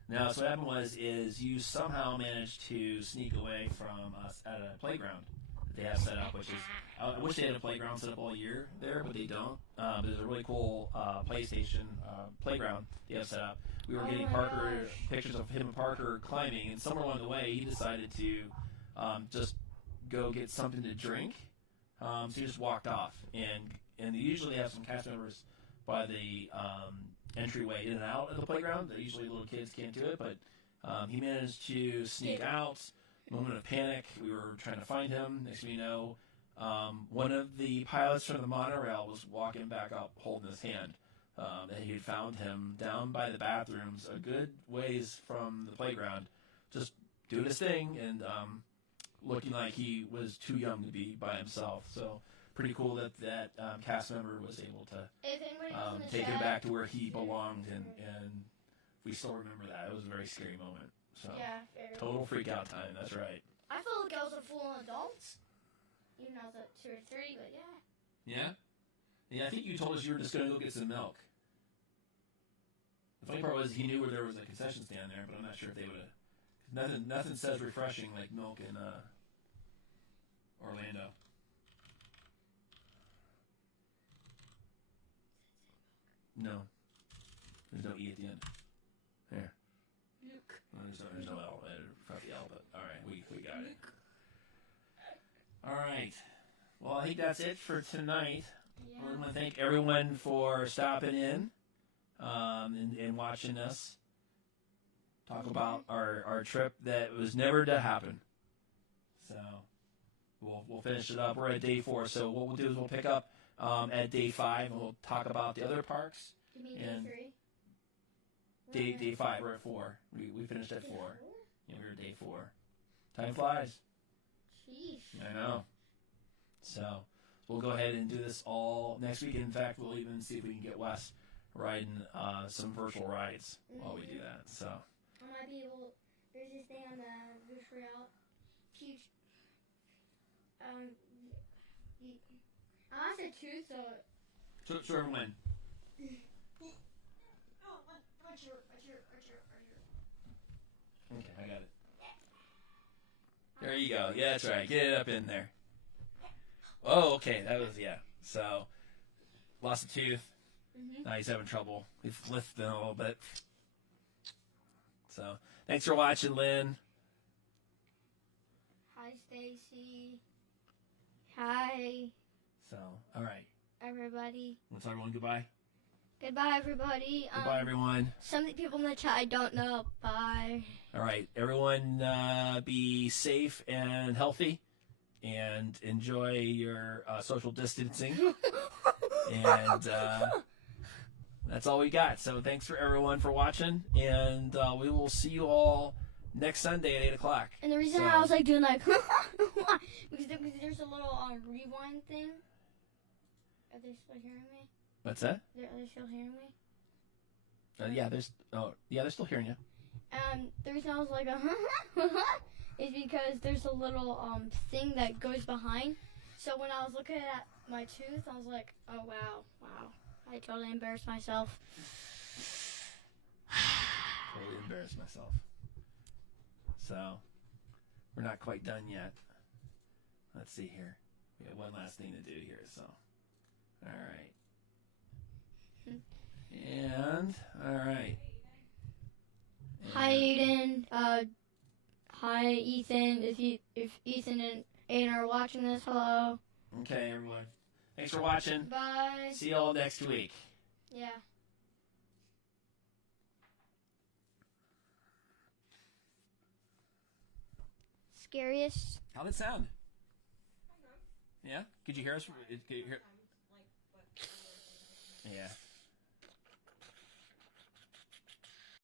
No, so what happened is you somehow managed to sneak away from us at a playground that they have set up, which is, I wish they had a playground set up all year there, but they don't. There's a really cool PlayStation playground they have set up. We were getting Parker, pictures of him and Parker climbing, and somewhere along the way he decided to just go get something to drink. So he just walked off, and they usually have some cast members by the entrance entryway in and out of the playground. That usually little kids can't do it, but he managed to sneak out. Moment of panic. We were trying to find him. Next thing you know, one of the pilots from the monorail was walking back up holding his hand. And he had found him down by the bathrooms a good ways from the playground, just doing his thing and looking like he was too young to be by himself. So pretty cool that cast member was able to If anybody was in the take him chat, back to where he belonged, and we still remember that. It was a very scary moment. So yeah, very. total freak out time. That's right. I felt like I was a full adult, even though I was at 2 or 3, but yeah. Yeah? Yeah, I think you told us you were just going to go get some milk. The funny part was he knew where there was a concession stand there, but I'm not sure if they would have. Nothing says refreshing like milk in Orlando. No. There's no E at the end. There. Well, there's no L. Probably L, but alright, we got it. Alright. Well, I think that's it for tonight. Yeah. I want to thank everyone for stopping in and watching us talk about our trip that was never to happen. So we'll finish it up. We're at day 4, so what we'll do is we'll pick up at day 5 and we'll talk about the other parks. You mean And day 3? Day 5, we're at 4. We finished at 4. Yeah, we were at day 4. Time flies. Sheesh. I know. So we'll go ahead and do this all next week. In fact, we'll even see if we can get Wes riding some virtual rides while we do that. So I might be able. There's this thing on the virtual huge. I want to say 2, so. so everyone. What's your. Okay, I got it. There you go. Yeah, that's right. Get it up in there. Oh, okay. That was, yeah. So, lost a tooth. Now he's having trouble. We've lifted him a little bit. So, thanks for watching, Lynn. Hi, Stacy. Hi, So, all right. everybody. Let's tell everyone goodbye. Goodbye, everybody. Goodbye, everyone. Some of the people in the chat I don't know. Bye. All right. Everyone be safe and healthy and enjoy your social distancing. And that's all we got. So thanks for everyone for watching. And we will see you all next Sunday at 8 o'clock. And the reason So- I was like doing like because there's a little rewind thing. Are they still hearing me? What's that? Are they still hearing me? They're still hearing you. The reason I was like is because there's a little thing that goes behind. So when I was looking at my tooth, I was like, oh wow, I totally embarrassed myself. Totally embarrassed myself. So, we're not quite done yet. Let's see here. We have one last thing to do here, so. All right. And, all right. Hi Aiden. Hi Ethan. If Ethan and Aiden are watching this, hello. Okay, everyone. Thanks for watching. Bye. See you all next week. Yeah. Scariest. How'd it sound? Yeah? Could you hear us? Could you hear?